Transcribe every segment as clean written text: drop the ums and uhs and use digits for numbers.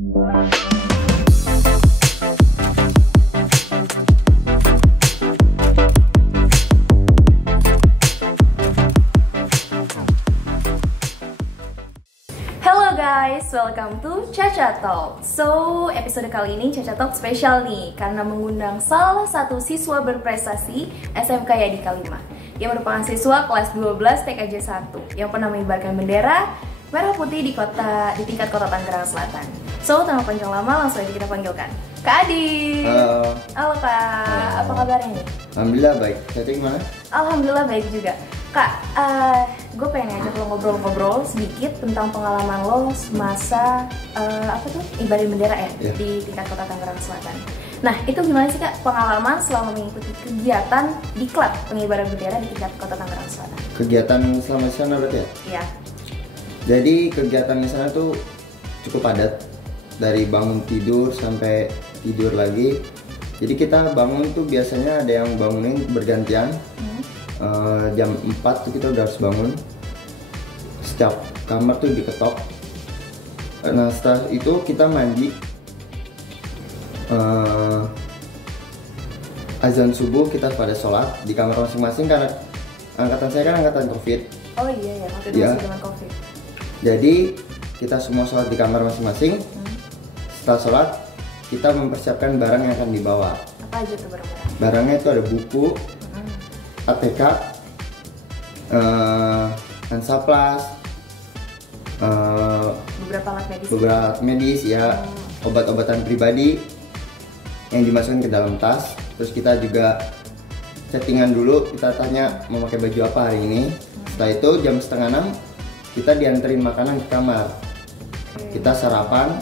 Halo guys, welcome to Caca Talk. So, episode kali ini Caca Talk spesial nih karena mengundang salah satu siswa berprestasi SMK Yadika 5 yang merupakan siswa kelas 12 TKJ 1 yang pernah mengibarkan bendera merah putih di tingkat kota Tangerang Selatan. So, tanpa panjang lama langsung aja kita panggilkan Kak Adi. Halo. Halo Kak, Halo. apa kabarnya nih? Alhamdulillah baik. Caca gimana? Alhamdulillah baik juga. Kak, gue pengen ngajak lo ngobrol-ngobrol sedikit tentang pengalaman lo semasa ibadah bendera ya di tingkat kota Tangerang Selatan. Nah, itu gimana sih Kak pengalaman selama mengikuti kegiatan di klub pengibaran bendera di tingkat kota Tangerang Selatan? Kegiatan selama di sana berarti ya? Iya. Jadi kegiatan di sana tuh cukup padat, dari bangun tidur sampai tidur lagi. Jadi kita bangun tuh biasanya ada yang bangunin bergantian. Jam 4 tuh kita udah harus bangun. Setiap kamar tuh diketok. Nah setelah itu kita mandi, azan subuh kita pada sholat di kamar masing-masing karena angkatan saya kan angkatan COVID. Oh iya ya, waktu itu masih dengan COVID. Jadi kita semua sholat di kamar masing-masing. Setelah sholat kita mempersiapkan barang yang akan dibawa. Apa aja tuh barang-barang? Barangnya itu ada buku, ATK, Hansaplas, Beberapa alat medis. beberapa alat medis ya, obat-obatan pribadi yang dimasukkan ke dalam tas. Terus kita juga chattingan dulu, kita tanya mau pakai baju apa hari ini. Setelah itu jam 5:30 kita dianterin makanan ke kamar. Kita sarapan.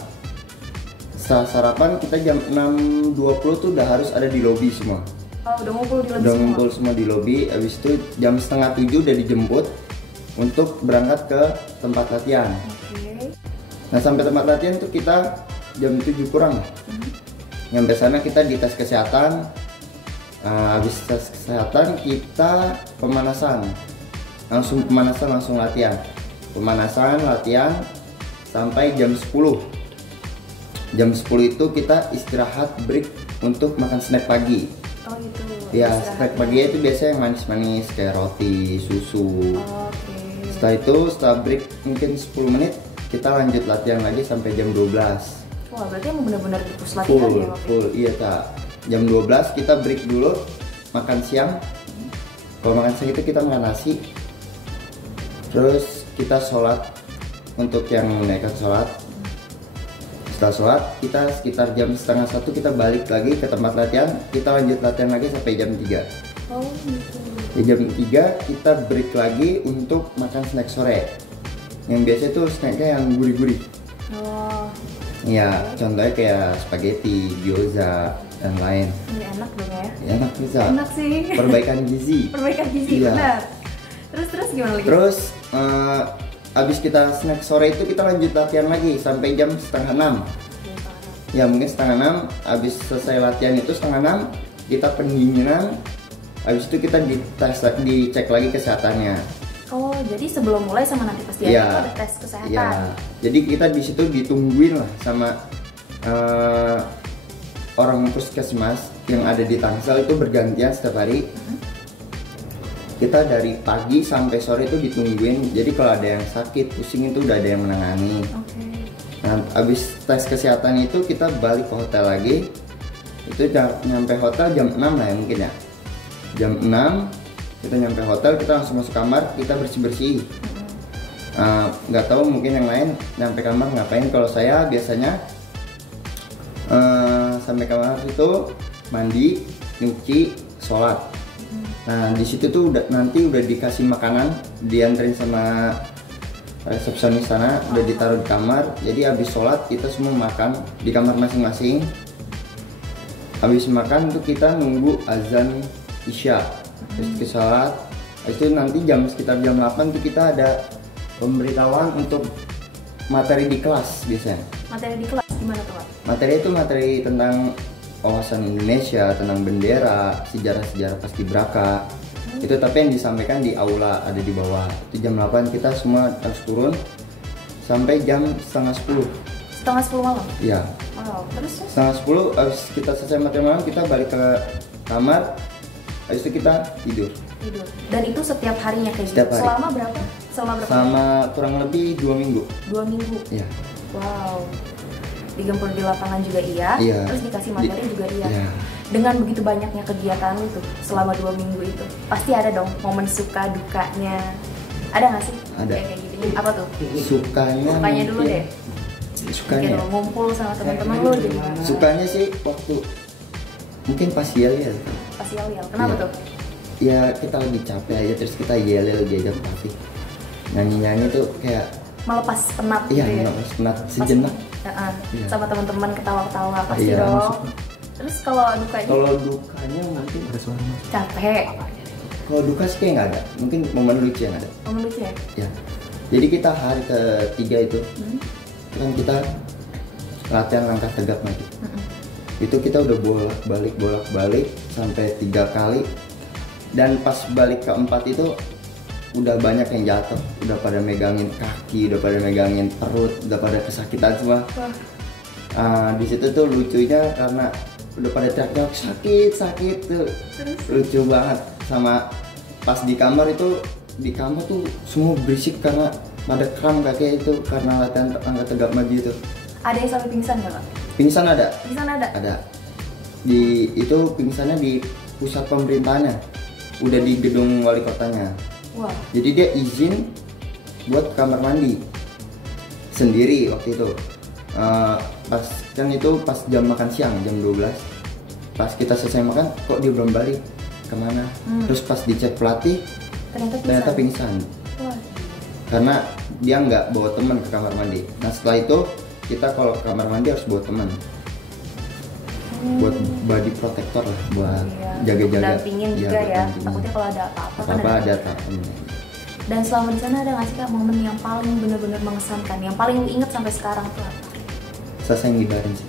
Setelah sarapan kita jam 6.20 tuh udah harus ada di lobi semua. Oh, udah ngumpul di lobi Udah semua? ngumpul semua di lobi. Habis itu jam 6:30 udah dijemput untuk berangkat ke tempat latihan. Oke. Nah sampai tempat latihan tuh kita jam 7 kurang. Nyampe sana kita dites kesehatan. Habis tes kesehatan kita pemanasan. Langsung latihan. Pemanasan, latihan sampai jam 10. Jam 10 itu kita istirahat break untuk makan snack pagi. Oh gitu. Ya, snack pagi itu biasanya yang manis-manis kayak roti, susu. Oke. Setelah break mungkin 10 menit, kita lanjut latihan lagi sampai jam 12. Wah, berarti emang benar-benar di pus latihan ya waktu Full, iya Kak. Jam 12 kita break dulu, makan siang. Kalau makan siang itu kita makan nasi. Terus kita sholat untuk yang menunaikan sholat. Setelah sholat, kita sekitar jam 12:30 kita balik lagi ke tempat latihan. Kita lanjut latihan lagi sampai jam 3. Oh gitu. Di jam 3 kita break lagi untuk makan snack sore. Yang biasa itu snacknya yang gurih-gurih. Oh, Ya, contohnya kayak spaghetti, gyoza, dan lain. ini enak dong ya? Ya, enak bisa. Enak sih. Perbaikan gizi. Perbaikan gizi, Iya. benar. Terus gimana lagi? Terus abis kita snack sore itu kita lanjut latihan lagi sampai jam 5:30. Ya mungkin 5:30. Abis selesai latihan itu 5:30 kita pendinginan. Abis itu kita dicek lagi kesehatannya. Oh, jadi sebelum mulai sama nanti pas dia itu ada tes kesehatan. Ya, jadi kita di situ ditungguin lah sama orang puskesmas yang ada di Tangsel itu bergantian setiap hari. Kita dari pagi sampai sore itu ditungguin. Jadi kalau ada yang sakit, pusing itu udah ada yang menangani. Oke. Nah, abis tes kesehatan itu kita balik ke hotel lagi. Itu nyampe hotel jam 6 lah ya mungkin ya. Jam 6 kita nyampe hotel, kita langsung masuk kamar, kita bersih-bersih. Nggak tahu mungkin yang lain nyampe kamar ngapain. Kalau saya biasanya sampai kamar itu mandi, nyuci, sholat. Nah di situ tuh nanti udah dikasih makanan, dianterin sama resepsionis sana, udah ditaruh di kamar. Jadi habis sholat kita semua makan di kamar masing-masing. Habis makan tuh kita nunggu azan isya, terus ke sholat. Itu nanti sekitar jam 8 tuh kita ada pemberitahuan untuk materi di kelas biasanya. Materi di kelas gimana tuh Pak? Materi itu materi tentang wawasan Indonesia, tentang bendera, sejarah-sejarah paskibraka. Itu tapi yang disampaikan di aula, ada di bawah. Itu jam 8 kita semua harus turun sampai jam setengah 10. Setengah 10 malam? Iya. Wow, terus? Setengah 10, habis kita selesai makan malam, kita balik ke kamar. Habis itu kita tidur. Dan itu setiap harinya kayak Setiap gitu? hari. Selama berapa? Selama kurang lebih 2 minggu. 2 minggu? Iya. Wow. Digempur di lapangan juga iya, terus dikasih materi juga iya. Dengan begitu banyaknya kegiatan itu selama 2 minggu itu, pasti ada dong momen suka dukanya. Ada nggak sih? Ada. Kayak gitu. Apa tuh? Sukanya dulu deh. Sukanya Mungkin ngumpul sama teman-teman lo jadi gimana? Sukanya sih waktu mungkin pas yel. Pas yel. Kenapa tuh? Ya kita lagi capek aja, terus kita yel diajak pasti. Nyanyi tuh kayak melepas penat. Iya, gitu ya? melepas penat sejenak. Sama teman-teman ketawa-ketawa pasti iya, dong. Terus kalau dukanya? Kalau dukanya mungkin capek. Kalau duka sih kayak nggak ada. Mungkin momen lucu yang ada. Momen lucu ya? Ya. Jadi kita hari ketiga itu, kan kita latihan langkah tegap lagi. Itu kita udah bolak-balik sampai 3 kali. Dan pas balik keempat itu udah banyak yang jatuh, udah pada megangin kaki, udah pada megangin perut, udah pada kesakitan semua. Di situ tuh lucunya karena udah pada teriak sakit tuh. Lucu banget. Sama pas di kamar tuh semua berisik karena ada kram kaki itu karena latihan angkat tegap maju itu. Ada yang sampai pingsan nggak, Pak? Pingsan ada. Ada. Itu pingsannya di pusat pemerintahannya, udah di gedung wali kotanya. Wow. Jadi dia izin buat kamar mandi sendiri waktu itu. Pas jam makan siang jam 12. Pas kita selesai makan, kok dia belum balik kemana? Terus pas dicek pelatih, ternyata pingsan. Wah. Karena dia nggak bawa teman ke kamar mandi. Nah setelah itu kita kalau ke kamar mandi harus bawa teman. Buat body protector lah, buat jaga-jaga. Dampingin juga ya. Takutnya kalau ada apa-apa ada. Dan selama di sana ada nggak sih Kak momen yang paling benar-benar mengesankan, yang paling inget sampai sekarang tuh apa? Selesai ngibarin sih.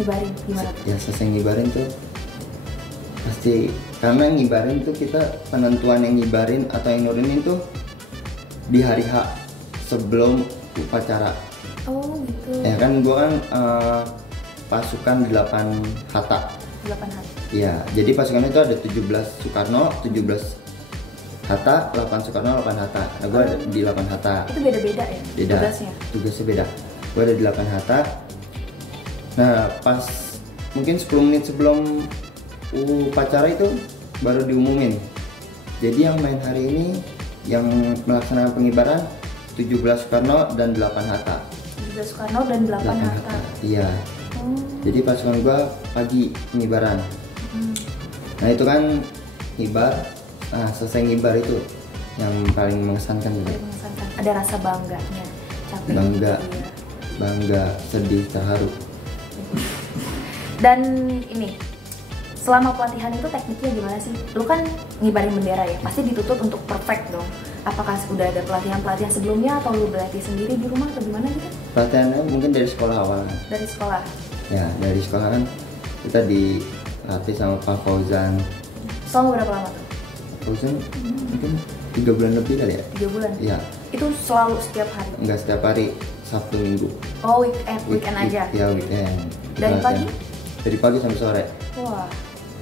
Ngibarin gimana tuh? Ya selesai ngibarin tuh pasti, karena ngibarin tuh kita penentuan yang ngibarin atau yang nurunin tuh di hari H sebelum upacara. Oh gitu. Ya kan gua kan pasukan 8 Hatta. 8 Hatta. Iya, jadi pasukan itu ada 17 Soekarno, 17 Hatta, 8 Soekarno, 8 Hatta. Nah, gua ada di 8 Hatta. Itu beda-beda ya? Beda. Tugasnya beda. Gua ada di 8 Hatta. Nah, pas mungkin 10 menit sebelum upacara itu baru diumumin. Jadi yang main hari ini yang melaksanakan pengibaran 17 Soekarno dan 8 Hatta. 17 Soekarno dan 8 Hatta. Iya. Jadi pasukan gua pagi pengibaran. Nah itu kan ngibar. Nah selesai ngibar itu yang paling mengesankan juga. Ada rasa bangganya, capek. Bangga, sedih, terharu. Dan ini selama pelatihan itu tekniknya gimana sih? Lu kan ngibarin bendera ya, pasti dituntut untuk perfect dong. Apakah sudah ada pelatihan sebelumnya atau lu berlatih sendiri di rumah atau gimana gitu? Pelatihannya mungkin dari sekolah awal. Dari sekolah? Ya, dari sekolah kan kita dilatih sama Pak Fauzan. Selama berapa lama tuh? Fauzan mungkin 3 bulan lebih kali ya? 3 bulan? Iya. Itu selalu setiap hari? Enggak setiap hari, Sabtu Minggu. Oh weekend aja? Iya weekend. Dari pagi? Dari pagi sampai sore. Wah.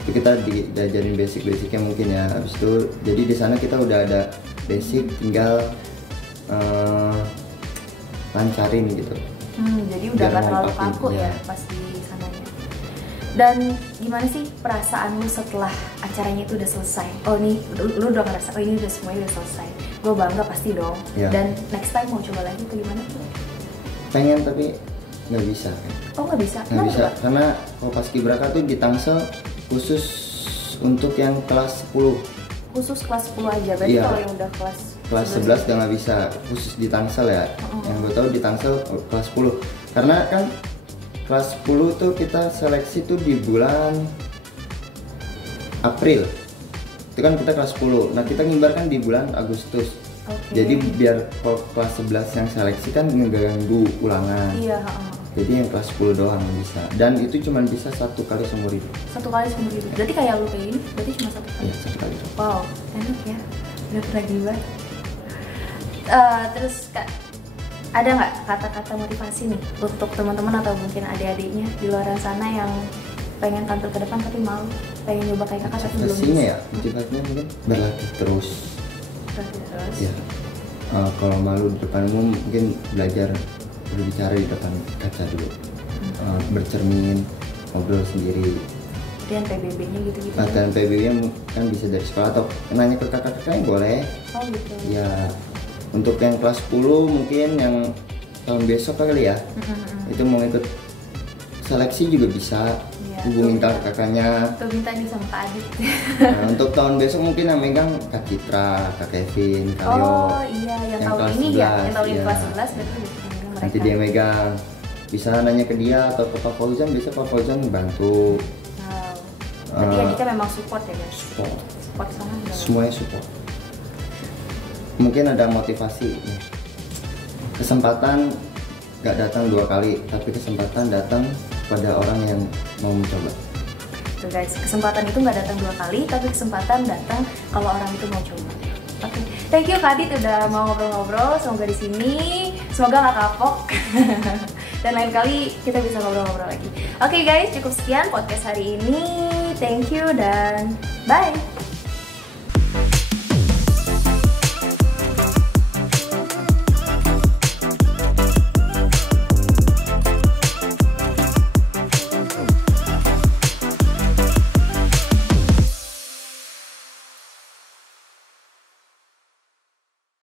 Itu kita diajarin basicnya mungkin ya. Habis itu jadi di sana kita udah ada basic, tinggal lancarin gitu. Jadi udah gak terlalu kaku ya pas di sananya. Dan gimana sih perasaan lu setelah acaranya itu udah selesai? Oh nih, lu udah ngerasa, oh ini semuanya udah selesai. Gue bangga pasti dong. Ya. Dan next time mau coba lagi atau gimana tuh? Pengen tapi nggak bisa. Oh nggak bisa? Nggak bisa, karena kalau Paskibraka tuh di Tangsel khusus untuk yang kelas 10. Khusus kelas 10 aja, berarti kalau yang udah kelas 11 udah nggak bisa, khusus di Tangsel ya. Yang gue tahu di Tangsel kelas 10. Karena kan kelas 10 tuh kita seleksi tuh di bulan April. Itu kan kita kelas 10. Nah, kita ngibarkan di bulan Agustus. Jadi biar kalau kelas 11 yang seleksi kan ngeganggu ulangan. Iya, Jadi yang kelas 10 doang bisa. Dan itu cuma bisa 1 kali seumur hidup. 1 kali seumur hidup. Berarti kayak lu kayak ini, berarti cuma 1 kali. Iya, 1 kali. Wow, enak ya. Udah pernah gila. Terus Kak, ada nggak kata-kata motivasi nih untuk teman-teman atau mungkin adik-adiknya di luar sana yang pengen tampil ke depan tapi malu, pengen nyoba kayak kakak tapi belum bisa? Motivasinya ya, motivasinya mungkin berlatih terus. Ya, kalau malu di depan umum mungkin belajar berbicara di depan kaca dulu, bercermin, ngobrol sendiri. Latihan PBB-nya gitu-gitu. Latihan PBB-nya kan bisa dari sekolah atau nanya ke kakak-kakaknya boleh. Oh gitu. Ya, untuk yang kelas 10 mungkin yang tahun besok kali ya, itu mau ikut seleksi juga bisa. Hubungin kakaknya. Tuh minta nih sama Kak Adit. Nah, untuk tahun besok mungkin yang megang Kak Citra, Kak Kevin, Kak Leo. Oh iya, yang tahun ini 11, ya, yang tahun ini kelas 11 berarti mereka. Nanti dia megang. Bisa nanya ke dia atau ke Pak Fauzan, bisa Pak Fauzan membantu. Wow. Berarti Adita memang support ya guys? Support sama enggak? Semuanya support. Mungkin ada motivasi. Kesempatan gak datang 2 kali, tapi kesempatan datang pada orang yang mau mencoba. Tuh guys, kesempatan itu nggak datang 2 kali, tapi kesempatan datang kalau orang itu mau coba. Oke, thank you Kak Adit udah mau ngobrol-ngobrol. Semoga di sini, semoga nggak kapok. Dan lain kali kita bisa ngobrol-ngobrol lagi. Oke guys, cukup sekian podcast hari ini. Thank you dan bye.